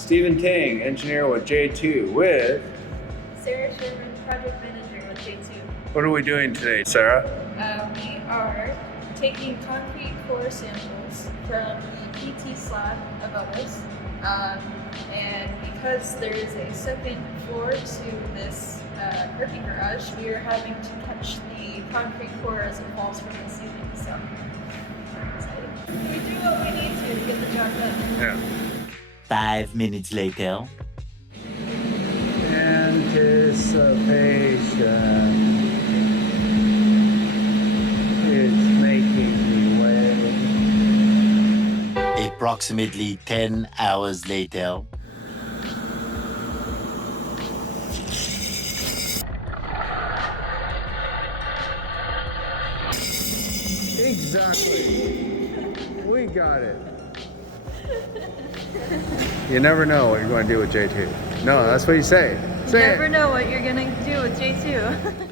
Stephen Tang, engineer with J2 with... Sarah Sherman, project manager with J2. What are we doing today, Sarah? We are taking concrete core samples from the PT slab above us. And because there is a second floor to this parking garage, we are having to catch the concrete core as it falls from the ceiling. So, very exciting. We do what we need to get the job done. Yeah. 5 minutes later. Anticipation. It's making me wait. Approximately 10 hours later. Exactly. We got it. You never know what you're going to do with J2. No, that's what you say. You never know what you're going to do with J2.